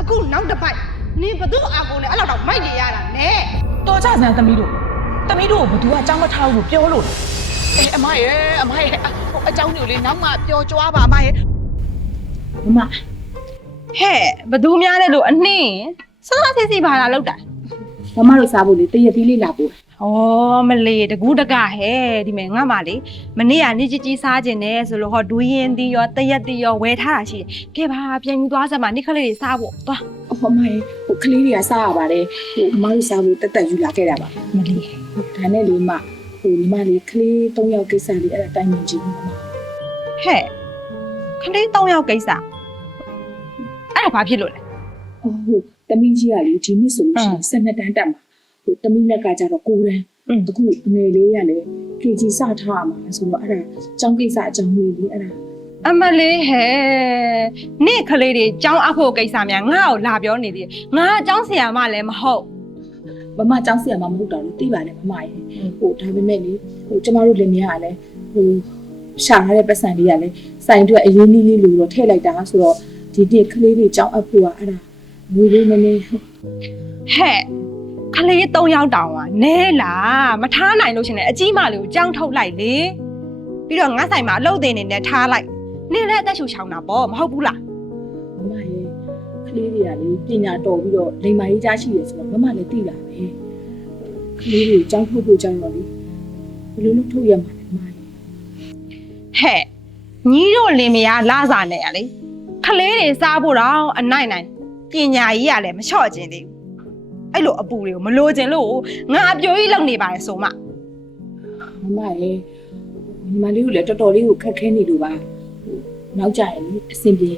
အခုနောက်တစ်ပိုက်နင်ဘသူအာကုန်နဲ့အဲ့လောက်တော့မိုက်နေရတာနဲ့တော်ကြစမ်းသမီးတို့ကိုဘသူကအကြောင်းမထားဘူးလို့ပြောလို့အမရဲ့အကြောင်းမျိုးလေးနောက်မှပျော်ကြွားပါအမရဲ့မဟဲ့ဘသူများလဲလို့အနှင်းစားစီစီပါလာလောက်တာမမတို့စားဖို့လေတရက်သီးလေးလာပို့ဩမလေးတကူးတကဟဲ့ဒီမဲ့ငါမလေးမနေ့ကနေကြီးစားခြင်းနဲ့ဆိုလို့ဟောဒူးရင်တီရောတရက်တီရောဝယ်ထားတာရှိတယ်ကဲပါပြန်ယူသွားစမ်းပါနိခလေးတွေစားဖို့သွားမမရေကလေးတွေကစားရပါတယ်မမတို့စားဖို့တက်ယူလာခဲ့တာပါမလေးဒါနဲ့လေမညီမလေးကလေး3ယောက်ကိစ္စလေးအဲ့ဒါတိုင်မြင်ကြည့်မမဟဲ့ကလေး3ယောက်ကိစ္စအဲ့ဒါဘာဖြစ်လို့လဲဟုတ်တမီးကြီးကလေဒီနေ့ဆိုလို့ရှိရင်12တန်းတက်မှာတမီးလက်ကကြတော့9တန်းအခုငယ်လေးရလေ KG စထားမှာဆိုတော့အဲ့ဒါကျောင်းကိစ္စအကြောင်းလေးလေအဲ့ဒါအမလေးဟဲ့နေ့ကလေးတွေကျောင်းအဖို့ကိစ္စများငါ့ကိုလာပြောနေသေးတယ်ငါကျောင်းဆရာမလည်းမဟုတ်မမကျောင်းဆရာမမဟုတ်တော့လို့သိပါနဲ့မမရေဒါပေမဲ့လေကျမတို့လင်မယားကလည်းရှာရတဲ့ပတ်စံလေးကလည်းစိုင်အတွက်အရေးနည်းလေးလို့တော့ထည့်လိုက်တာဆိုတော့ဒီနေ့ကလေးတွေကျောင်းအဖို့ကအဲ့ဒါငွေလေးနည်းနည်းဟဲ့ကလေး3ယောက်တောင်อ่ะနဲလားမထားနိုင်လို့ရှင်လေအကြီးမလေးကိုကြောင်းထုတ်လိုက်လေပြီးတော့ငါးဆိုင်မှာအလုပ်တင်နေနဲ့ထားလိုက်နင်လည်းအသက်ရှူချောင်းတာပေါ့မဟုတ်ဘူးလားမမရေကလေးတွေကလေပညာတော်ပြီးတော့လိမ္မာရေးကြားရှိတယ်ဆိုတော့မမလည်းသိတာပဲကလေးတွေကြောင်းထုတ်ဖို့ကြောင်းတော့လေဘယ်လိုလုပ်ထုတ်ရမှာလဲမမရေဟဲ့ညီတို့လင်မယားလာစားနေရလေကလေးတွေစားဖို့တော့အနိုင်နိုင်ပညာကြီးကလည်းမလျှော့ခြင်းသေးဘူးအဲ့လိုအပူတွေကိုမလိုချင်လို့ငါအပြိုကြီးလုံနေပါတယ်ဆိုမှမမရေညီမလေးကိုလည်းတော်တော်လေးကိုခက်ခဲနေလို့ပါနောက်ကြရင်အဆင်ပြေ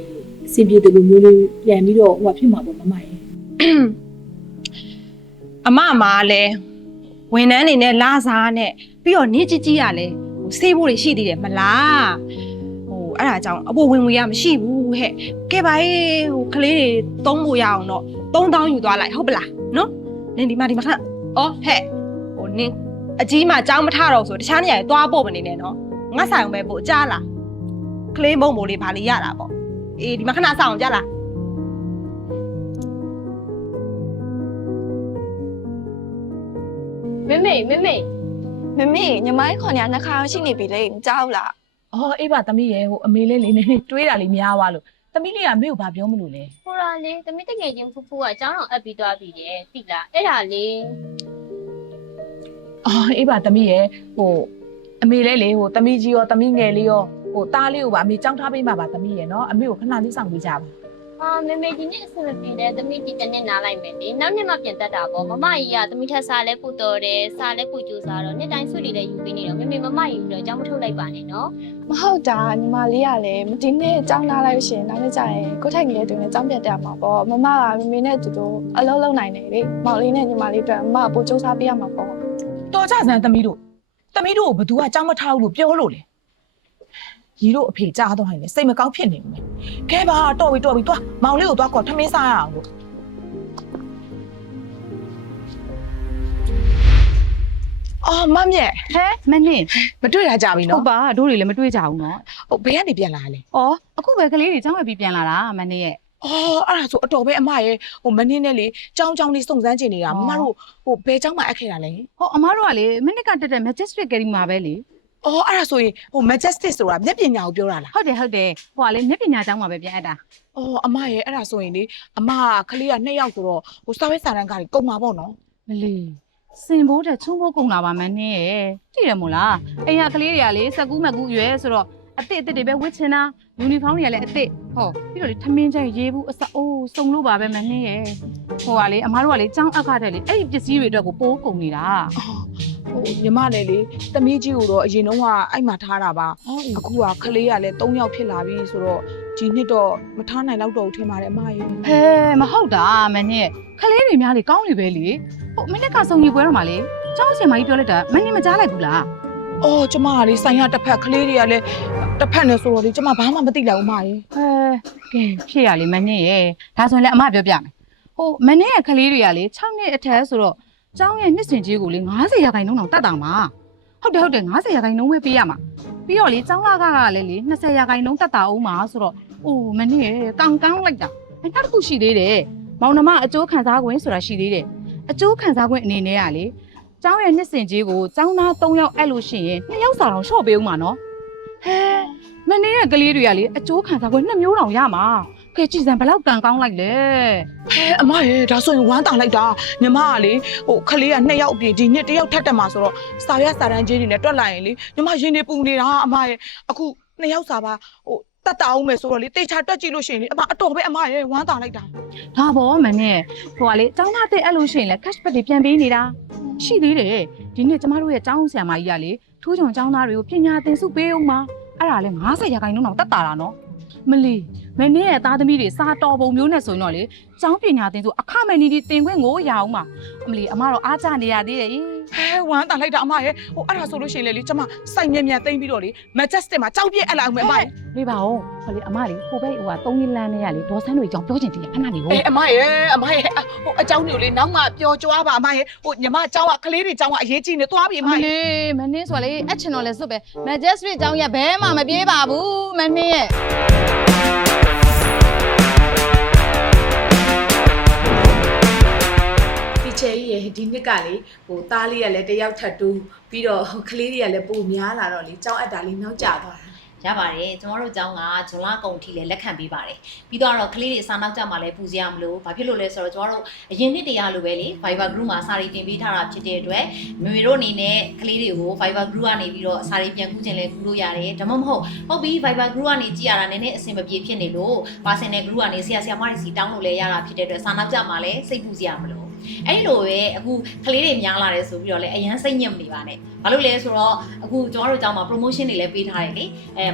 တယ်လို့မျိုးလေးပြန်ပြီးတော့ဟိုဖြစ်မှာပေါ့မမရေအမလည်းဝန်ထမ်းနေနဲ့လာစားနဲ့ပြီးတော့နေကြီးကလည်းဆေးဖို့တွေရှိသေးတယ်မလားအဲ့ဒါကြောင့်အပေါ်ဝင်ငွေရမရှိဘူးဟဲ့ကဲပါကလေးတွေသုံးဖို့ရအောင်တော့3000ယူသွားလိုက်ဟုတ်ပလားနော်နင်ဒီမှာခဏဩဟဲ့နင်အကြီးမှကြောင်းမထတော့ဆိုတခြားနေရာတွေသွားပို့မနေနဲ့နော်ငါဆိုင်အောင်ပဲပို့ကြားလားကလေးမုံမိုးလေးဘာလေးရတာပေါ့အေးဒီမှာခဏစောင့်ကြားလားမမေညီမလေးခေါ်နေနှခါရှိနေပြီလေမကြောက်လားအော်အေးပါသမီးရဲ့အမေလေးလေးနေတွေးတာလေးများသွားလို့သမီးလေးကမေကိုဘာပြောမလို့လဲဟိုလာလေသမီးတကယ်ချင်းဖူးဖူးကအကြောင်းတော့အပ်ပြီးသွားပြီတဲ့သိလားအဲ့ဒါလေအော်အေးပါသမီးရဲ့အမေလေးလေသမီးကြီးရောသမီးငယ်လေးရောသားလေးကိုပါအမေကြောင်းထားပေးမှာပါသမီးရဲ့နော်အမေကိုခဏလေးစောင့်ပေးကြပါမမေဒီနေ့အဆင်မပြေတဲ့သမီးဒီတနေ့နားလိုက်မယ်လေနောက်နေ့မှပြန်တက်တာပေါ့မမကြီးကသမီးထက်စားလဲပူတော်တယ်စားလဲပူကြိုးစားတော့နေ့တိုင်းဆွေတွေလည်းယူပေးနေတော့မမေမမကြီးပြီးတော့အကြောင်းမထုတ်လိုက်ပါနဲ့နော်မဟုတ်တာညီမလေးကလည်းဒီနေ့အကြောင်းလာလိုက်ရှင်နောက်နေ့ကျရင်ကိုထိုက်ငယ်တူနဲ့အကြောင်းပြတ်တက်မှာပေါ့မမကမမေနဲ့တူတူအလုံးလုံးနိုင်တယ်လေမောင်လေးနဲ့ညီမလေးအတွက်မမပို့ကြိုးစားပေးရမှာပေါ့တော်ကြစမ်းသမီးတို့ကိုဘသူကအကြောင်းမထားဘူးလို့ပြောလို့လေရီတို့အဖေကြားတော့ဟိုင်းလေစိတ်မကောင်းဖြစ်နေမယ်။ခဲပါတော့ပြီသွားမောင်လေးကိုသွားခေါ်ထမင်းစားရအောင်လို့အော်မမြက်ဟဲမနင်းမတွေ့ရကြပြီနော်ဟုတ်ပါတို့တွေလည်းမတွေ့ကြဘူးနော်ဘယ်ကနေပြန်လာလဲဩအခုပဲကလေးတွေကျောင်းဝယ်ပြီးပြန်လာတာမနင်းရဲ့အော်အဲ့ဒါဆိုအတော်ပဲအမရဲ့မနင်းနဲ့လေကျောင်းလေးစုံစမ်းချင်နေတာမမတို့ဘယ်ကျောင်းမှအပ်ခဲ့တာလဲဟောအမတို့ကလေမိနစ်ကတက်တဲ့ Majestic Academy မှာပဲလေအော်အဲ့ဒါဆိုရင်Majestic ဆိုတာမျက်ပညာကိုပြောတာလားဟုတ်တယ်ဟိုကလေမျက်ပညာကျောင်းမှာပဲပြန်အပ်တာအော်အမရဲ့အဲ့ဒါဆိုရင်လေအမကလေးက2ယောက်ဆိုတော့စာဝဲစာတန်းကားကြီးကုန်မှာပေါ့နော်မလီစင်ဘိုးတဲ့ချုံဘိုးကုန်လာပါမန်းနဲ့သိတယ်မို့လားအိမ်ကကလေးတွေကလေစက်ကူးမကူရွယ်ဆိုတော့အစ်တွေပဲဝစ်ချင်တာယူနီဖောင်းတွေကလည်းအစ်ဟောပြီးတော့လေထမင်းကျရေးဘူးအစအိုးစုံလို့ပါပဲမန်းနဲ့ရဲ့ဟိုကလေအမားတို့ကလေကျောင်းအခတဲ့လေအဲ့ဒီပစ္စည်းတွေအတွက်ကိုပိုးကုန်နေတာညီမလည်းလေသမီးကြီးကိုတော့အရင်တုန်းကအဲ့မှာထားတာပါအခုကကလေးကလည်း3ယောက်ဖြစ်လာပြီဆိုတော့ဒီနှစ်တော့မထားနိုင်တော့ဘူးထင်ပါတယ်အမရေဟဲမဟုတ်တာမင်းနဲ့ကလေးတွေများလေကောင်းနေပဲလေမင်းကစုံကြီးပွဲတော့မှလေကျောင်းဆင်မကြီးပြောလိုက်တာမင်းနေမကြားလိုက်ဘူးလားအော်ကျမကလေဆိုင်ရတစ်ဖက်ကလေးတွေကလည်းတစ်ဖက်နဲ့ဆိုတော့လေကျမဘာမှမသိလိုက်ဘူးအမရေကဲဖြစ်ရလေမင်းနဲ့ရဲ့ဒါဆိုရင်လည်းအမပြောပြမယ်မင်းနဲ့ရဲ့ကလေးတွေကလေ6နှစ်အထက်ဆိုတော့ကျောင်းရဲ့နှစ်စဉ်ကြီးကိုလေ90%တောင်တတ်တာမှာဟုတ်တယ်90%ဝယ်ပေးရမှာပြီးတော့လေကျောင်းလာကလည်းလေ20%တတ်တာအောင်မှာဆိုတော့မင်းနဲ့ကောင်းလိုက်တာ အဲ့နောက်တစ်ခုရှိသေးတယ်မောင်နှမအကျိုးခံစားခွင့်ဆိုတာရှိသေးတယ်အကျိုးခံစားခွင့်အနေနဲ့ကလေကျောင်းရဲ့နှစ်စဉ်ကြီးကိုကျောင်းသား3ယောက်အဲ့လို့ရှိရင်2ယောက်စာတောင်ရှော့ပေးဦးမှာနော်ဟဲမနေ့ကကလေးတွေကလေအကျိုးခံစားခွင့်2မျိုးတောင်ရမှာကဲကြည်စံဘလောက်ကန်ကောင်းလိုက်လဲ အမရေဒါဆိုရင်ဝမ်းတာလိုက်တာညီမကလေဟိုခလေးက2ယောက်အပြင်ဒီနှစ်1ယောက်ထပ်တက်မှာဆိုတော့စာရစာတန်းကြီးတွေနဲ့တွက်လိုက်ရင်လေညီမရင်နေပူနေတာအမရေအခု2ယောက်စာပါဟိုတတ်တာအောင်မယ်ဆိုတော့လေတေချာတွက်ကြည့်လို့ရှိရင်လေအမအတော်ပဲအမရေဝမ်းတာလိုက်တာ ဒါပေါ့မနဲ့ဟိုကလေကျောင်းသားတဲ့အဲ့လို့ရှိရင်လေ cash back တွေပြန်ပေးနေတာရှိသေးတယ်ဒီနေ့ကျမတို့ရဲ့ကျောင်းဆရာမကြီးကလေထိုးချုံကျောင်းသားတွေကိုပညာသင်စုပေးအောင်မှာအဲ့ဒါလေ90%တောင်တတ်တာနော်မလီမင်းရဲ့သားသမီးတွေစာတော်ပုံမျိုးနဲ့ဆိုရင်တော့လေကျောင်းပညာသင်ဆိုအခမဲ့နီးဒီတင်ခွင့်ကိုရအောင်ပါအမလီအမတော့အားကြနေရသေးတယ် ဝမ်းတာလိုက်တာအမရေဟိုအဲ့ဒါဆိုလို့ရှိရင်လေကျမစိုက်မြန်သိမ့်ပြီးတော့လေ Majestic မှာကြောက်ပြက်အပ်လိုက်အောင်မယ်အမရေ နေပါဦးဟိုလေအမလေးဟိုဘက်ဟိုက3ရက်လမ်းနဲ့ရလေဒေါ်ဆန်းတို့ကြောင့်ပြောချင်တယ်ခဏနေဘူး အမရေဟိုအเจ้าမျိုးလေနောက်မှပျော်ကြွားပါအမရေဟိုညီမเจ้าကကလေးတွေเจ้าကအရေးကြီးနေသွားပြီအမရေ မင်းဆိုလေအချင်တော်လဲစွတ်ပဲ Majestic ကျောင်းရဘဲမှမပြေးပါဘူးမင်းရဲ့ ချေကြီးရဲ့ဒီနှစ်ကလေဟိုသားလေးကလည်းတယောက်ထပ်တူးပြီးတော့ကလေးတွေကလည်းပိုများလာတော့လေကြောင်းအပ်တာလေးနောက်ကျသွားတာ ရပါတယ်ကျမတို့ကျောင်းကဇွန်လကုန်ထိလည်းလက်ခံပေးပါတယ်ပြီးတော့ကလေးတွေစာနောက်ကြမှာလည်းပူစရာမလိုဘာဖြစ်လို့လဲဆိုတော့ကျမတို့အရင်နှစ်တရလိုပဲလေ Viber group မှာစာရီတင်ပေးထားတာဖြစ်တဲ့အတွက်မေမေတို့အနေနဲ့ကလေးတွေကို Viber group ကနေပြီးတော့စာရီပြန်ကူးခြင်းလည်းကူးလို့ရတယ်ဒါမှမဟုတ်ဟုတ်ပြီ Viber group ကနေကြည့်ရတာနည်းနည်းအဆင်မပြေဖြစ်နေလို့ personal group ကနေဆရာမတွေစီတောင်းလို့လည်းရတာဖြစ်တဲ့အတွက်စာနောက်ကြမှာလည်းစိတ်ပူစရာမလိုအဲ့လိုပဲအခုကလေးတွေများလာတယ်ဆိုပြီးတော့လည်းအရန်စိတ်ညစ်မနေပါနဲ့ဘာလို့လဲဆိုတော့အခုကျမတို့ကျောင်းမှာ promotion တွေလည်းပေးထားတယ်လေ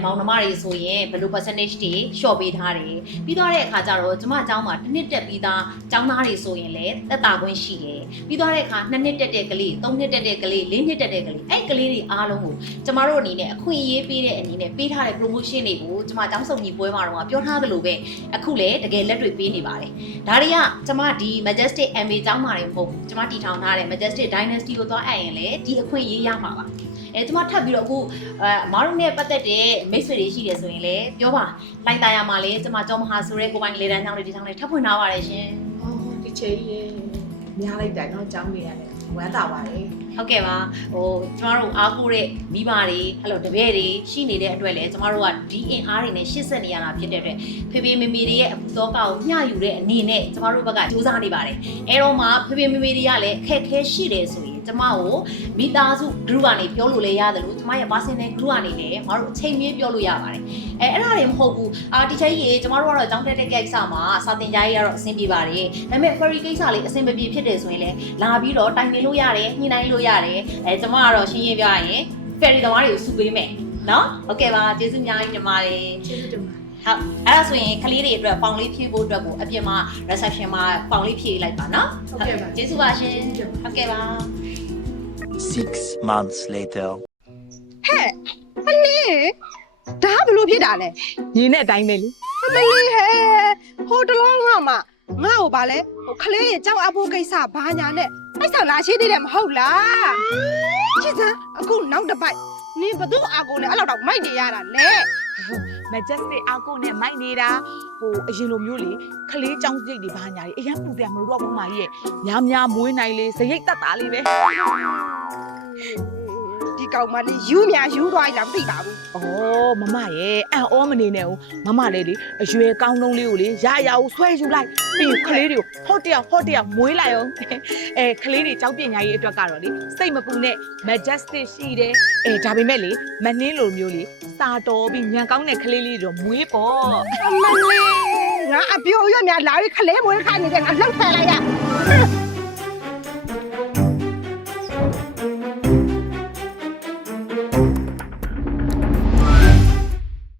မောင်နှမတွေဆိုရင်ဘယ်လို percentage တွေ short ပေးထားတယ်ပြီးတော့တဲ့အခါကျတော့ကျမကျောင်းမှာတစ်နှစ်တက်ပြီးသားကျောင်းသားတွေဆိုရင်လည်းသက်တာခွင့်ရှိတယ်ပြီးတော့တဲ့အခါ2နှစ်တက်တဲ့ကလေး3နှစ်တက်တဲ့ကလေး4နှစ်တက်တဲ့ကလေးအဲ့ကလေးတွေအားလုံးကိုကျမတို့အနေနဲ့အခွင့်အရေးပေးတဲ့အနေနဲ့ပေးထားတဲ့ promotion တွေကိုကျမကျောင်းစုံညီပွဲမှာတော့ပြောထားသလိုပဲအခုလည်းတကယ်လက်တွေ့ပေးနေပါတယ်ဒါတွေကကျမဒီ Majestic MA ကျောင်းမှာတွေမဟုတ်ဘူးကျမတည်ထောင်ထားတဲ့ Majestic Dynasty ကိုသွားအပ်ရင်လည်းဒီအခွင့်အရေးရမှာပါကျမထပ်ပြီးတော့အခုအမားတို့နဲ့ပတ်သက်တဲ့မိတ်ဆွေတွေရှိတယ်ဆိုရင်လည်းပြောပါလိုက်တာရမှာလေကျမကျောင်းမဟာဆိုရဲကိုပိုင်လေတန်းကျောင်းတွေဒီကျောင်းတွေထပ်ဖွင့်ထားပါတယ်ရှင် ဒီချေကြီးရဲ့များလိုက်တာတော့ကြောင်းနေရတယ်ဝမ်းသာပါတယ် ဟုတ်ကဲ့ပါဟိုကျမတို့အားကိုးတဲ့မိဘတွေအဲ့လိုတပည့်တွေရှိနေတဲ့အတွက်လည်းကျမတို့ကဒီအင်အားတွေနဲ့ရှစ်ဆက်နေရတာဖြစ်တဲ့အတွက်ဖေဖေမေမေတွေရဲ့အပူသောကောက်ကိုမျှယူတဲ့အနေနဲ့ကျမတို့ဘက်ကစူးစမ်းနေပါတယ်အဲတော့မှဖေဖေမေမေတွေကလည်းအခက်အခဲရှိတယ်ဆိုရင်ကျမကိုမိသားစု group ကနေပြောလို့လည်းရတယ်လို့ကျမရဲ့ personal group ကနေလည်းမတို့အချိန်မြင့်ပြောလို့ရပါတယ်အဲ့ဒါတွေမဟုတ်ဘူးတီချာကြီးကျမတို့ကတော့ကျောင်းတက်တဲ့ကိစ္စမှာစာသင်ကြားရေးကတော့အဆင်ပြေပါတယ်ဒါပေမဲ့ ferry ကိစ္စလေးအဆင်မပြေဖြစ်တယ်ဆိုရင်လည်းလာပြီးတော့တိုင်ပင်လို့ရတယ်ညှိနှိုင်းလို့ရတယ်ကျမကတော့ရှင်းရင်းပြရင် ferry သမားတွေကိုစုပေးမယ်နော်ဟုတ်ကဲ့ပါကျေးဇူးများကြီးညီမလေး ကျေးဇူးတင်ပါ ဟုတ်အဲ့ဒါဆိုရင်ကလေးတွေအတွက်ပေါင်လေးဖြည့်ဖို့အတွက်ကိုအပြင်မှာ reception မှာပေါင်လေးဖြည့်လိုက်ပါနော် ဟုတ်ကဲ့ပါ ကျေးဇူးပါရှင်ဟုတ်ကဲ့ပါ 6 months later. ဟဲ့လေဒါဘလို့ဖြစ်တာလဲ ညီနဲ့အတိုင်းပဲလေ မလေးဟဲ့ဟိုတလောငါ့ကိုဗာလဲဟိုခလေးရဲ့ကြောက်အဖို့ကိစ္စဘာညာနဲ့အဲ့ဆောင်လာရှိသေးတယ်မဟုတ်လားချစ်စမ်းအခုနောက်တစ်ပိုက်နင်ဘသူ့အာကိုနဲ့အဲ့လောက်တော့မိုက်နေရတာလဲ Majestic အာကိုနဲ့မိုက်နေတာဟိုအရင်လိုမျိုးလေခလေးចောင်းစိတ်တွေဘာညာတွေအရင်ပူတယ်မလို့တော့ဘုမကြီးရဲ့များမွေးနိုင်လေဇရိတ်တက်တာလေးပဲ ဒီကောင်မလေးယူမြယူသွားရင်လားမသိပါဘူး ဩမမရဲ့အန်အောမနေနဲ့ဦးမမလေးလေအရွယ်ကောင်းတုံးလေးကိုလေရရအောင်ဆွဲယူလိုက်ပြီးခလေးတွေကိုဟော့တရမွေးလိုက်အောင်ခလေးတွေကြောက်ပညာရေးအတွက်ကတော့လေစိတ်မပူနဲ့ Majestic ရှိတယ်ဒါပေမဲ့လေမနှင်းလိုမျိုးလေစာတော်ပြီးညံကောင်းတဲ့ခလေးလေးတော့မွေးပေါ့ အမလေးငါအပြိုရွက်များလာပြီးခလေးမွေးခိုင်းနေတယ်ငါလှုပ်ထည့်လိုက်ရ